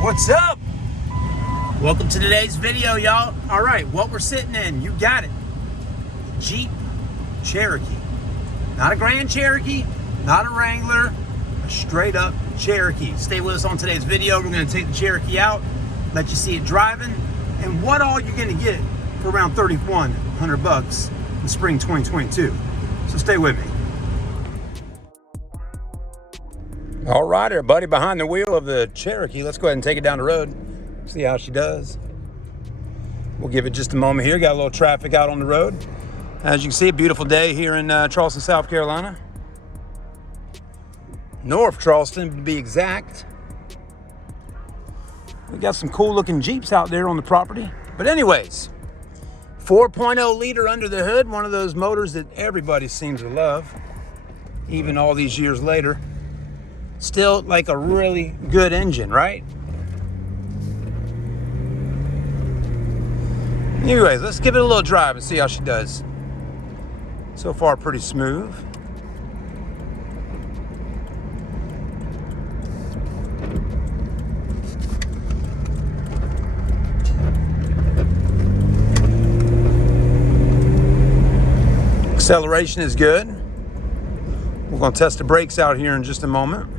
What's up? Welcome to today's video, y'all. All right, what we're sitting in, you got it. Jeep Cherokee. Not a Grand Cherokee, not a Wrangler, a straight up Cherokee. Stay with us on today's video. We're gonna take the Cherokee out, let you see it driving, and what all you're gonna get for around $3,100 in spring 2022. So stay with me. All right, everybody, behind the wheel of the Cherokee. Let's go ahead and take it down the road, see how she does. We'll give it just a moment here. Got a little traffic out on the road. As you can see, a beautiful day here in Charleston, South Carolina. North Charleston, to be exact. We got some cool looking Jeeps out there on the property. But anyways, 4.0 liter under the hood, one of those motors that everybody seems to love, even all these years later. Still like a really good engine, right? Anyways, let's give it a little drive and see how she does. So far, pretty smooth. Acceleration is good. We're going to test the brakes out here in just a moment.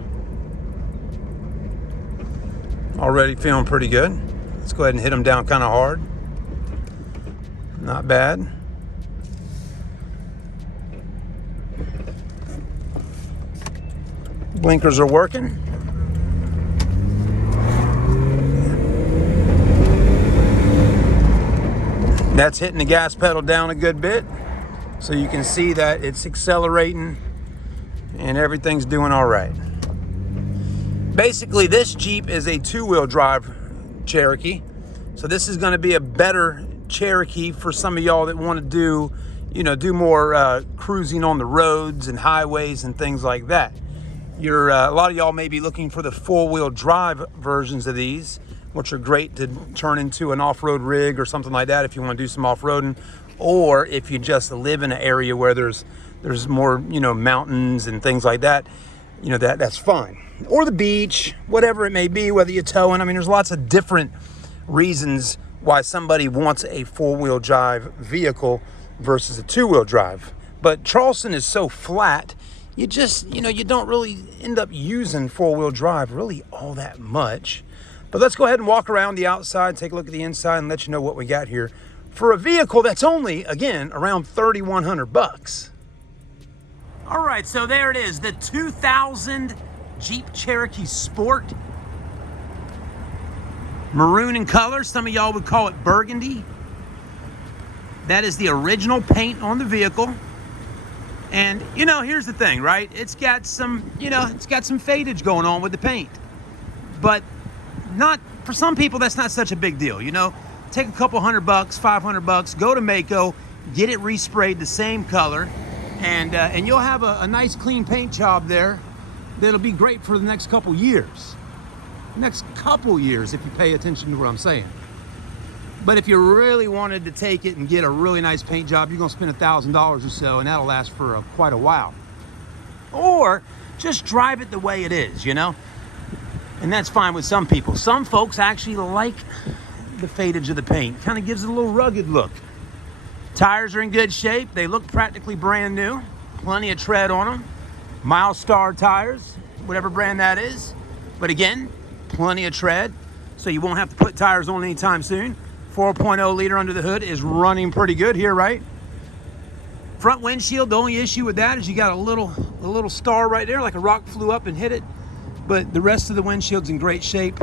Already feeling pretty good. Let's go ahead and hit them down kind of hard. Not bad. Blinkers are working. That's hitting the gas pedal down a good bit. So you can see that it's accelerating and everything's doing all right. Basically, this Jeep is a two-wheel drive Cherokee. So this is going to be a better Cherokee for some of y'all that want to do more cruising on the roads and highways and things like that. A lot of y'all may be looking for the four-wheel drive versions of these, which are great to turn into an off-road rig or something like that if you want to do some off-roading, or if you just live in an area where there's more, mountains and things like that. That's fine. Or the beach, whatever it may be, whether you're towing. I mean, there's lots of different reasons why somebody wants a four-wheel drive vehicle versus a two-wheel drive. But Charleston is so flat, you don't really end up using four-wheel drive really all that much. But let's go ahead and walk around the outside, take a look at the inside, and let you know what we got here for a vehicle that's only, again, around $3,100. All right, so there it is, the 2000 Jeep Cherokee Sport. Maroon in color. Some of y'all would call it burgundy. That is the original paint on the vehicle. And, here's the thing, right? It's got some fadage going on with the paint. But for some people, that's not such a big deal, Take a couple $100, $500, go to Maaco, get it resprayed the same color, and you'll have a nice clean paint job there that'll be great for the next couple years. Next couple years, if you pay attention to what I'm saying. But if you really wanted to take it and get a really nice paint job, you're gonna spend $1,000 or so, and that'll last for quite a while. Or just drive it the way it is, And that's fine with some people. Some folks actually like the fadage of the paint. Kind of gives it a little rugged look. Tires are in good shape. They look practically brand new. Plenty of tread on them. Milestar tires, whatever brand that is. But again, plenty of tread, so you won't have to put tires on anytime soon. 4.0 liter under the hood is running pretty good here, right? Front windshield, the only issue with that is you got a little star right there, like a rock flew up and hit it. But the rest of the windshield's in great shape,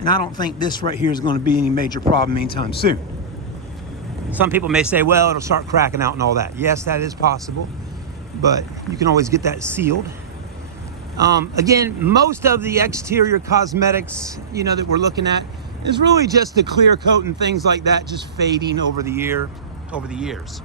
and I don't think this right here is going to be any major problem anytime soon. Some people may say, well, it'll start cracking out and all that. Yes, that is possible, but you can always get that sealed. Again, most of the exterior cosmetics, that we're looking at is really just the clear coat and things like that, just fading over the years.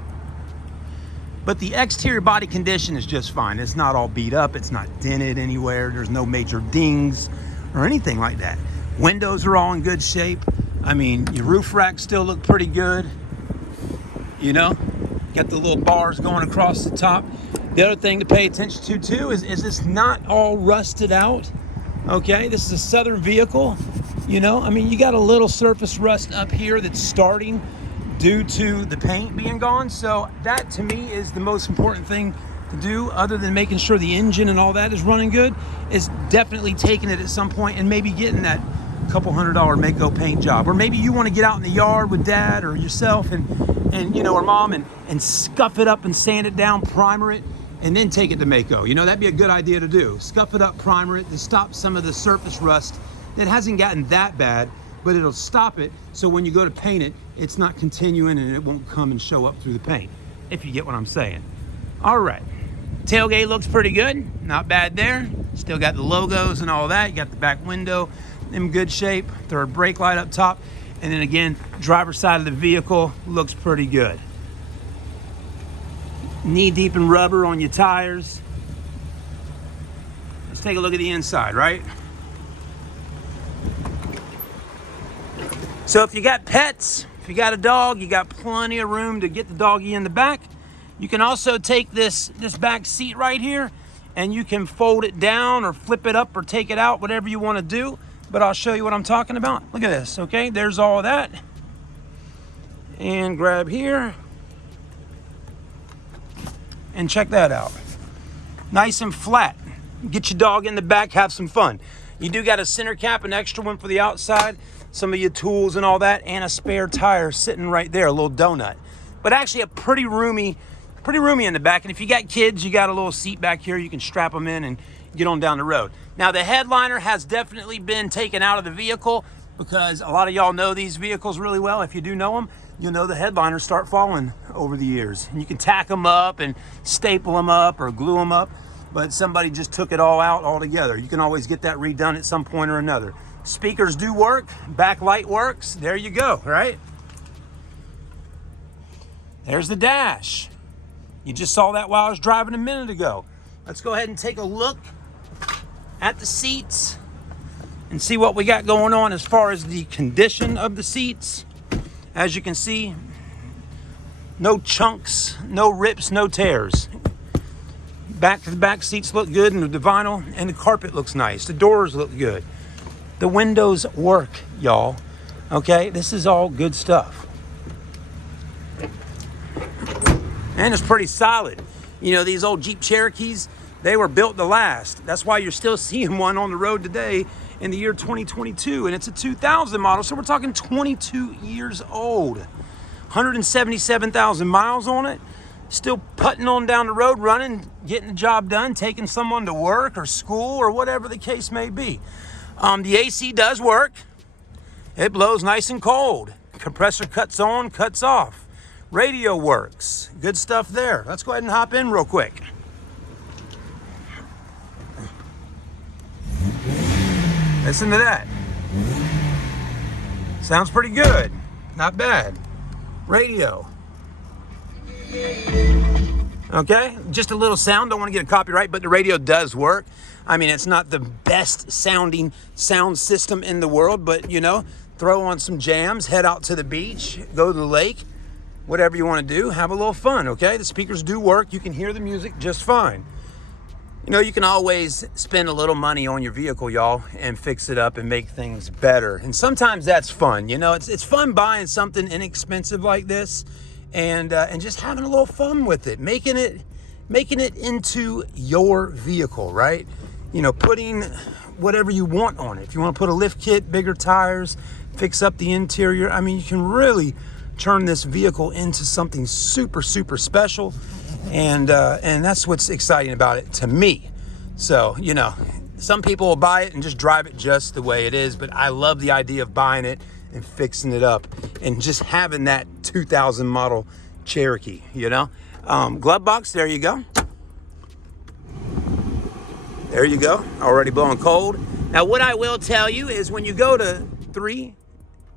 But the exterior body condition is just fine. It's not all beat up. It's not dented anywhere. There's no major dings or anything like that. Windows are all in good shape. I mean, your roof racks still look pretty good. Got the little bars going across the top. The other thing to pay attention to too is it's not all rusted out. Okay, this is a Southern vehicle. You know, I mean, you got a little surface rust up here that's starting due to the paint being gone. So that to me is the most important thing to do, other than making sure the engine and all that is running good, is definitely taking it at some point and maybe getting that couple $100 Mako paint job. Or maybe you want to get out in the yard with dad or yourself and you know, or mom, and scuff it up and sand it down, primer it, and then take it to Mako. You know, that'd be a good idea to do. Scuff it up, primer it, to stop some of the surface rust that hasn't gotten that bad, but it'll stop it, so when you go to paint it, it's not continuing and it won't come and show up through the paint, if you get what I'm saying. All right, tailgate looks pretty good, not bad there. Still got the logos and all that. You got the back window in good shape, third brake light up top, and then again, driver's side of the vehicle looks pretty good. Knee deep in rubber on your tires. Let's take a look at the inside, right? So if you got pets, if you got a dog, you got plenty of room to get the doggy in the back. You can also take this back seat right here and you can fold it down or flip it up or take it out, whatever you want to do. But I'll show you what I'm talking about. Look at this, okay? There's all that. And grab here. And check that out. Nice and flat. Get your dog in the back, have some fun. You do got a center cap, an extra one for the outside, some of your tools and all that, and a spare tire sitting right there, a little donut. But actually a pretty roomy in the back. And if you got kids, you got a little seat back here. You can strap them in and get on down the road. Now the headliner has definitely been taken out of the vehicle because a lot of y'all know these vehicles really well. If you do know them, you'll know the headliners start falling over the years. And you can tack them up and staple them up or glue them up, but somebody just took it all out altogether. You can always get that redone at some point or another. Speakers do work, backlight works. There you go, right? There's the dash. You just saw that while I was driving a minute ago. Let's go ahead and take a look at the seats and see what we got going on as far as the condition of the seats. As you can see, no chunks, no rips, no tears. Back to the back seats look good, and the vinyl and the carpet looks nice. The doors look good. The windows work, y'all. Okay, this is all good stuff. And it's pretty solid. You know, these old Jeep Cherokees, they were built to last. That's why you're still seeing one on the road today in the year 2022. And it's a 2000 model, so we're talking 22 years old. 177,000 miles on it. Still putting on down the road, running, getting the job done, taking someone to work or school or whatever the case may be. The AC does work. It blows nice and cold. Compressor cuts on, cuts off. Radio works. Good stuff there. Let's go ahead and hop in real quick. Listen to that. Sounds pretty good. Not bad. Radio. Okay, just a little sound. Don't want to get a copyright, but the radio does work. I mean, it's not the best sounding sound system in the world, but you know, throw on some jams, head out to the beach, go to the lake, whatever you want to do, have a little fun, okay? The speakers do work. You can hear the music just fine. You know, you can always spend a little money on your vehicle, y'all, and fix it up and make things better. And sometimes that's fun. You know, it's fun buying something inexpensive like this and just having a little fun with it, making it into your vehicle, right? You know, putting whatever you want on it. If you want to put a lift kit, bigger tires, fix up the interior, I mean, you can really turn this vehicle into something super, super special. And that's what's exciting about it to me. So, you know, some people will buy it and just drive it just the way it is, but I love the idea of buying it and fixing it up and just having that 2000 model Cherokee, you know. Glove box, there you go. There you go, already blowing cold. Now, what I will tell you is when you go to 3,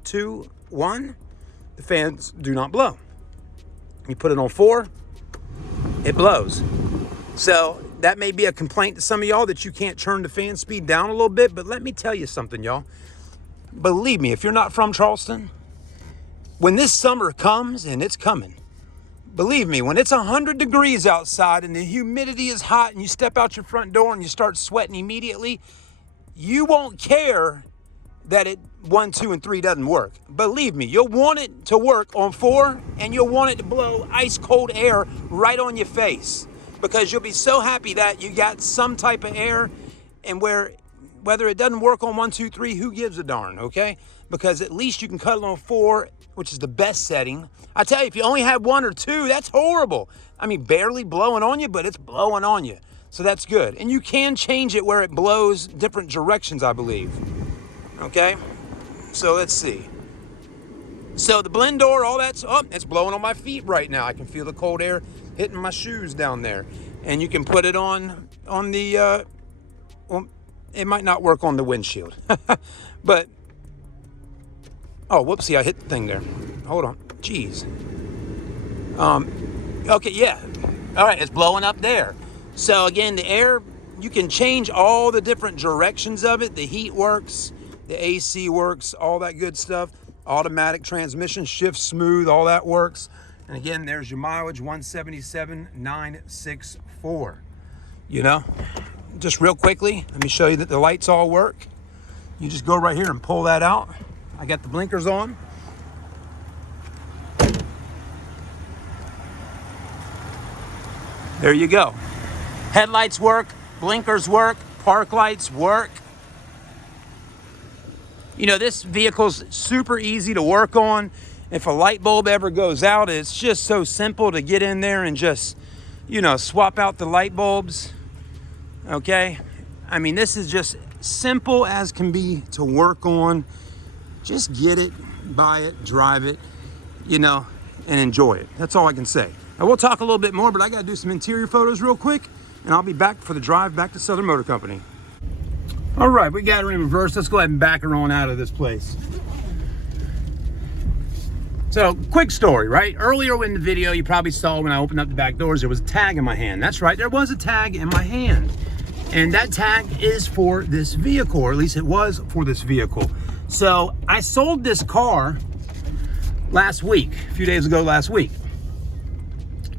2, 1, the fans do not blow. You put it on 4, it blows. So that may be a complaint to some of y'all that you can't turn the fan speed down a little bit, but let me tell you something, y'all. Believe me, if you're not from Charleston, when this summer comes, and it's coming, believe me, when it's 100 degrees outside and the humidity is hot and you step out your front door and you start sweating immediately, you won't care that it 1, 2, and 3 doesn't work. Believe me, you'll want it to work on 4, and you'll want it to blow ice cold air right on your face, because you'll be so happy that you got some type of air. And whether it doesn't work on 1, 2, 3, who gives a darn, okay? Because at least you can cut it on 4, which is the best setting. I tell you, if you only have 1 or 2, that's horrible. I mean, barely blowing on you, but it's blowing on you. So that's good. And you can change it where it blows different directions, I believe. Okay? So let's see. So the blend door, all that's up. It's blowing on my feet right now. I can feel the cold air hitting my shoes down there. And you can put it on the, it might not work on the windshield. But, oh, whoopsie, I hit the thing there. Hold on. Jeez. Okay, yeah. All right, it's blowing up there. So again, the air, you can change all the different directions of it. The heat works, the AC works, all that good stuff. Automatic transmission, shift smooth, all that works. And again, there's your mileage, 177,964. You know, just real quickly, let me show you that the lights all work. You just go right here and pull that out. I got the blinkers on. There you go. Headlights work, blinkers work, park lights work. You know, this vehicle's super easy to work on. If a light bulb ever goes out, it's just so simple to get in there and just, you know, swap out the light bulbs. Okay? I mean, this is just simple as can be to work on. Just get it, buy it, drive it, you know, and enjoy it. That's all I can say. I will talk a little bit more, but I got to do some interior photos real quick, and I'll be back for the drive back to Southern Motor Company. All right, we got her in reverse. Let's go ahead and back her on out of this place. So, quick story, right? Earlier in the video, you probably saw when I opened up the back doors, there was a tag in my hand. That's right, there was a tag in my hand. And that tag is for this vehicle, or at least it was for this vehicle. So, I sold this car last week, a few days ago last week.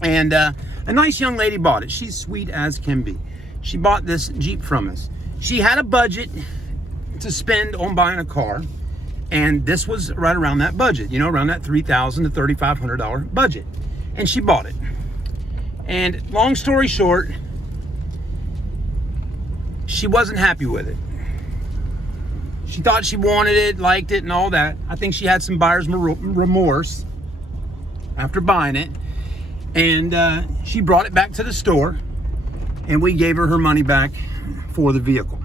And a nice young lady bought it. She's sweet as can be. She bought this Jeep from us. She had a budget to spend on buying a car, and this was right around that budget, you know, around that $3,000 to $3,500 budget. And she bought it. And long story short, she wasn't happy with it. She thought she wanted it, liked it, and all that. I think she had some buyer's remorse after buying it. And she brought it back to the store, and we gave her her money back for the vehicle.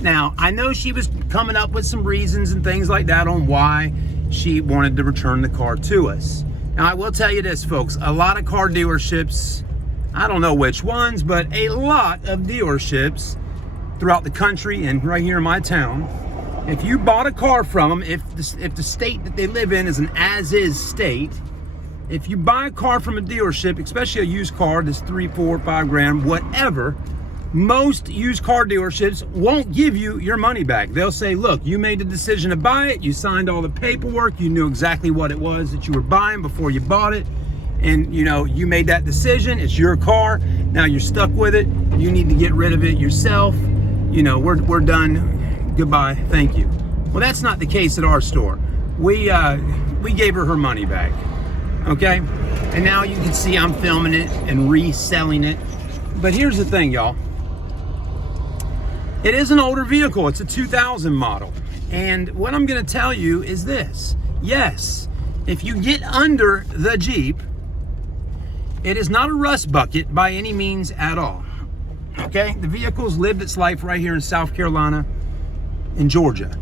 Now, I know she was coming up with some reasons and things like that on why she wanted to return the car to us. Now, I will tell you this, folks, a lot of car dealerships, I don't know which ones, but a lot of dealerships throughout the country and right here in my town, if you bought a car from them, if the state that they live in is an as-is state, if you buy a car from a dealership, especially a used car that's $3, $4, $5 grand, whatever, most used car dealerships won't give you your money back. They'll say, look, you made the decision to buy it, you signed all the paperwork, you knew exactly what it was that you were buying before you bought it, and you know, you made that decision, it's your car, now you're stuck with it, you need to get rid of it yourself, you know, we're done, goodbye, thank you. Well, that's not the case at our store. We gave her money back. Okay, and now you can see I'm filming it and reselling it. But here's the thing, y'all. It is an older vehicle. It's a 2000 model. And what I'm going to tell you is this. Yes, if you get under the Jeep, it is not a rust bucket by any means at all. Okay, the vehicle's lived its life right here in South Carolina and Georgia.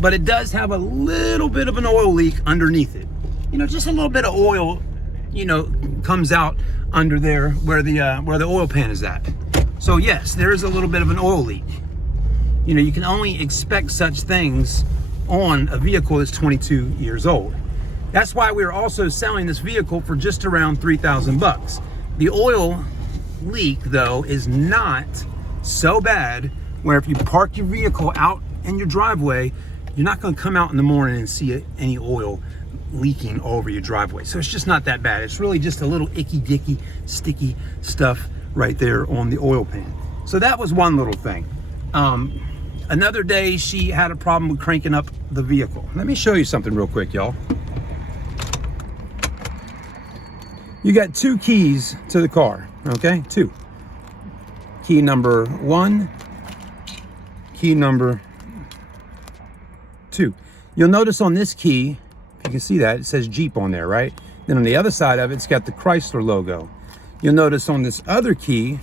But it does have a little bit of an oil leak underneath it. You know, just a little bit of oil, you know, comes out under there where the oil pan is at. So yes, there is a little bit of an oil leak. You know, you can only expect such things on a vehicle that's 22 years old. That's why we're also selling this vehicle for just around $3,000. The oil leak, though, is not so bad where if you park your vehicle out in your driveway, you're not going to come out in the morning and see any oil leaking all over your driveway. So it's just not that bad. It's really just a little icky dicky sticky stuff right there on the oil pan. So that was one little thing. Another day, she had a problem with cranking up the vehicle. Let me show you something real quick, y'all. You got 2 keys to the car, okay? 2. Key number 1, key number 2. You'll notice on this key, if you can see that, it says Jeep on there, right? Then on the other side of it, it's got the Chrysler logo. You'll notice on this other key,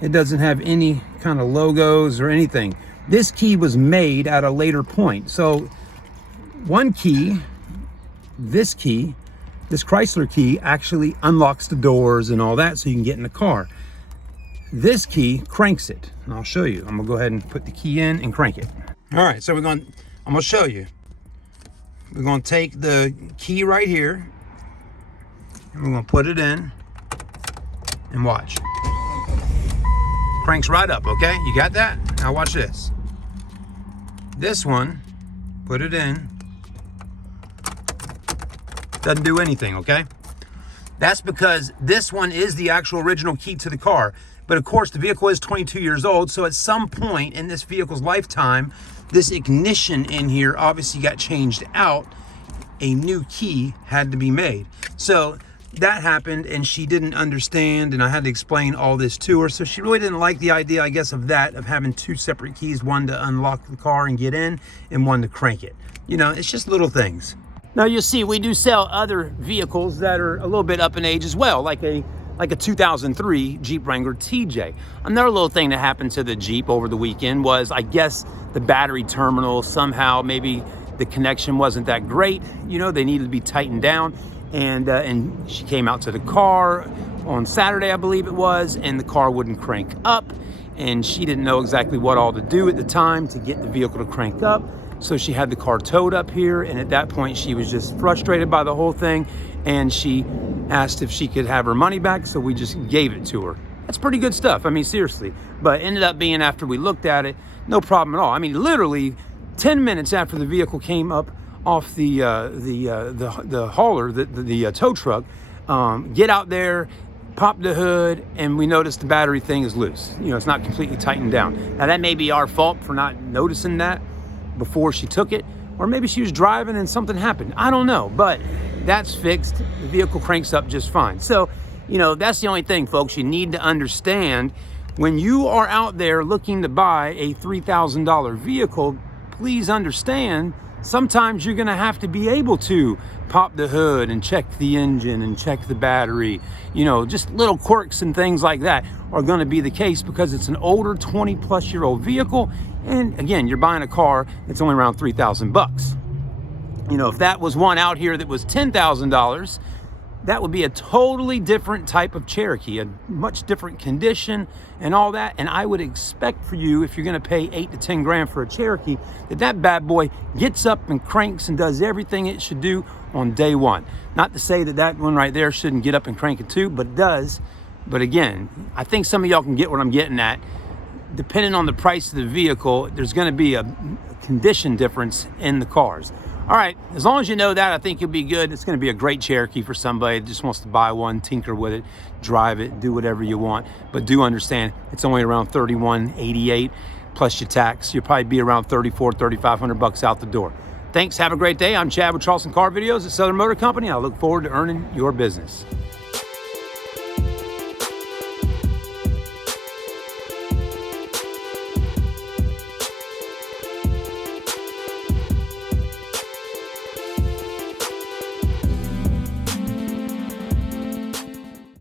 it doesn't have any kind of logos or anything. This key was made at a later point. So one key, this Chrysler key, actually unlocks the doors and all that so you can get in the car. This key cranks it, and I'll show you. I'm gonna go ahead and put the key in and crank it. All right, so I'm gonna show you. We're gonna take the key right here, and we're gonna put it in, and watch. Cranks right up, okay? You got that? Now watch this. This one, put it in, doesn't do anything, okay? That's because this one is the actual original key to the car. But of course, the vehicle is 22 years old, so at some point in this vehicle's lifetime, this ignition in here obviously got changed out. A new key had to be made. So that happened, and she didn't understand, and I had to explain all this to her. So she really didn't like the idea, I guess, of that, of having 2 separate keys, one to unlock the car and get in, and one to crank it. You know, it's just little things. Now you'll see we do sell other vehicles that are a little bit up in age as well, like a 2003 Jeep Wrangler TJ. Another little thing that happened to the Jeep over the weekend was, I guess, the battery terminal somehow, maybe the connection wasn't that great. You know, they needed to be tightened down. And she came out to the car on Saturday, I believe it was, and the car wouldn't crank up. And she didn't know exactly what all to do at the time to get the vehicle to crank up. So she had the car towed up here, and at that point she was just frustrated by the whole thing, and she asked if she could have her money back, so we just gave it to her. That's pretty good stuff, I mean, seriously. But ended up being, after we looked at it, no problem at all. I mean, literally 10 minutes after the vehicle came up off the hauler, the tow truck, get out there, pop the hood, and we noticed the battery thing is loose. You know, it's not completely tightened down. Now that may be our fault for not noticing that before she took it, or maybe she was driving and something happened. I don't know, but that's fixed. The vehicle cranks up just fine. So, you know, that's the only thing, folks. You need to understand, when you are out there looking to buy a $3,000 vehicle, please understand, sometimes you're gonna have to be able to pop the hood and check the engine and check the battery. You know, just little quirks and things like that are gonna be the case because it's an older 20-plus-year-old vehicle. And again, you're buying a car that's only around 3,000 bucks. You know, if that was one out here that was $10,000, that would be a totally different type of Cherokee, a much different condition and all that. And I would expect for you, if you're gonna pay 8 to 10 grand for a Cherokee, that bad boy gets up and cranks and does everything it should do on day one. Not to say that one right there shouldn't get up and crank it too, but it does. But again, I think some of y'all can get what I'm getting at. Depending on the price of the vehicle, there's gonna be a condition difference in the cars. All right, as long as you know that, I think you'll be good. It's gonna be a great Cherokee for somebody that just wants to buy one, tinker with it, drive it, do whatever you want. But do understand, it's only around $31,888 plus your tax. You'll probably be around $3,500 bucks out the door. Thanks, have a great day. I'm Chad with Charleston Car Videos at Southern Motor Company. I look forward to earning your business.